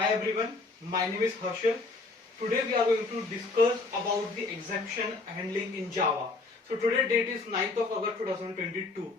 Hi everyone, my name is Harshal. Today we are going to discuss about the exception handling in Java. So today date is 9th of August 2022.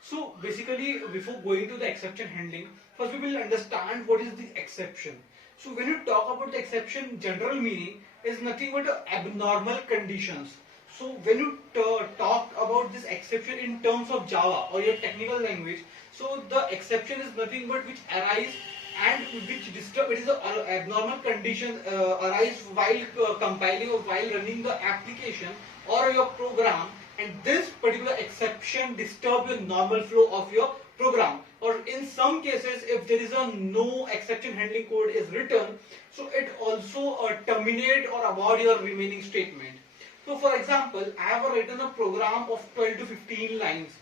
So basically before going to the exception handling, first we will understand what is the exception. So when you talk about the exception, general meaning is nothing but abnormal conditions. So when you talk about this exception in terms of Java or your technical language, so the exception is nothing but which arise and which disturb, it is the abnormal condition arise while compiling or while running the application or your program, and this particular exception disturb the normal flow of your program, or in some cases if there is a no exception handling code is written, so it also terminate or abort your remaining statement. So for example, I have written a program of 12 to 15 lines.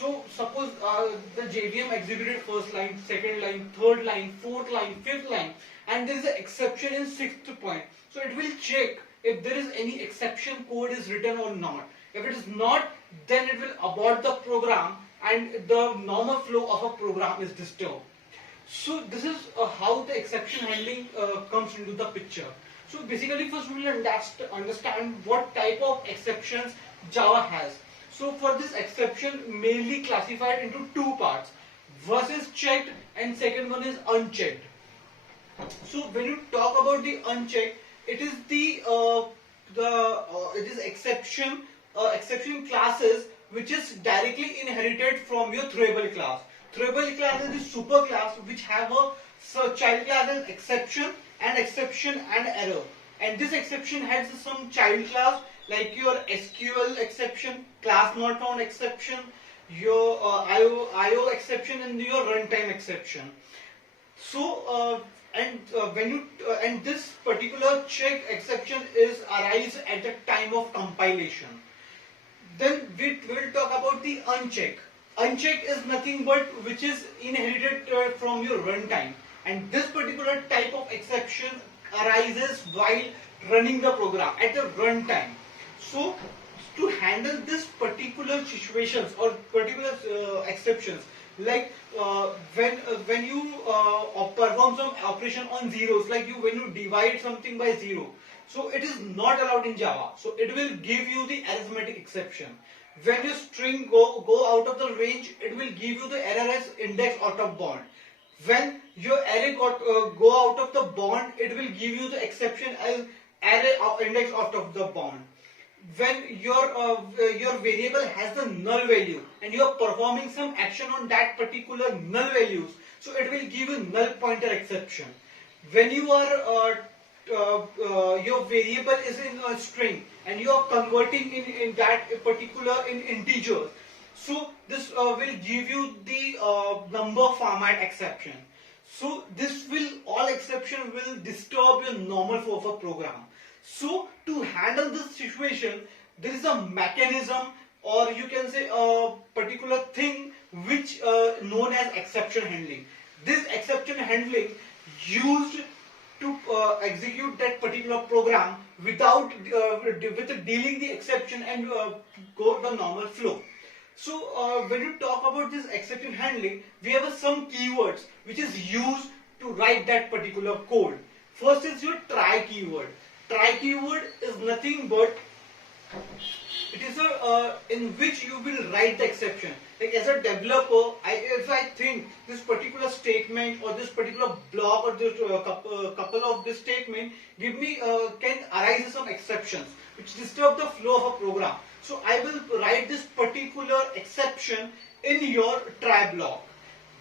So suppose the JVM executed first line, second line, third line, fourth line, fifth line, and there is an exception in sixth point. So it will check if there is any exception code is written or not. If it is not, then it will abort the program and the normal flow of a program is disturbed. So this is how the exception handling comes into the picture. So basically first we will understand what type of exceptions Java has. So for this exception mainly classified into two parts. First is checked and second one is unchecked. So when you talk about the unchecked, it is it is exception classes which is directly inherited from your throwable class. Throwable class is the super class which have a child class as exception and error. And this exception has some child class like your SQL exception, class not found exception, your IO exception, and your runtime exception. So and this particular check exception is arise at the time of compilation. Then we will talk about the uncheck. Uncheck is nothing but which is inherited from your runtime, and this particular type of exception arises while running the program at the runtime. So to handle this particular situations or particular exceptions, like when you perform some operation on zeros, like when you divide something by zero, so it is not allowed in Java. So it will give you the arithmetic exception. When your string go out of the range, it will give you the error as index out of bound. When your array go out of the bound, it will give you the exception as array index out of the bound. When your variable has the null value and you are performing some action on that particular null values, so it will give you null pointer exception. When you are your variable is in a string and you are converting in that particular in integers, so this will give you the number format exception. So this will all exception will disturb your normal flow of a program. So to handle this situation, there is a mechanism, or you can say a particular thing which known as exception handling. This exception handling used to execute that particular program without with dealing the exception and go the normal flow. So when you talk about this exception handling, we have some keywords which is used to write that particular code. First is your try keyword. Try keyword is nothing but it is a in which you will write the exception. Like as a developer, if I think this particular statement or this particular block or this couple of this statement give me can arise some exceptions which disturb the flow of a program. So I will write this particular exception in your try block.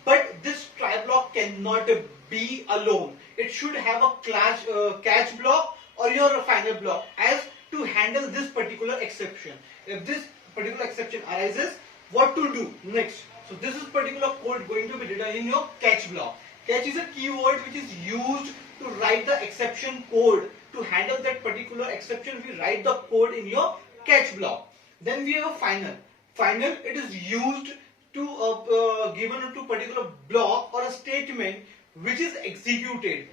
But this try block cannot be alone. It should have a catch block or your final block as to handle this particular exception. If this particular exception arises, what to do next? So this is particular code going to be written in your catch block. Catch is a keyword which is used to write the exception code. To handle that particular exception, we write the code in your catch block. Then we have a final. Final, it is used to given to particular block or a statement which is executed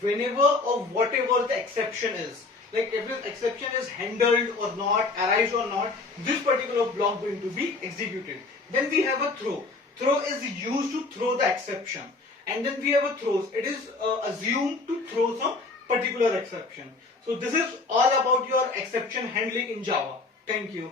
whenever or whatever the exception is. Like if this exception is handled or not, arise or not, this particular block going to be executed. Then we have a throw. Throw is used to throw the exception. and then we have a throws. It is assumed to throw some particular exception. So this is all about your exception handling in Java. Thank you.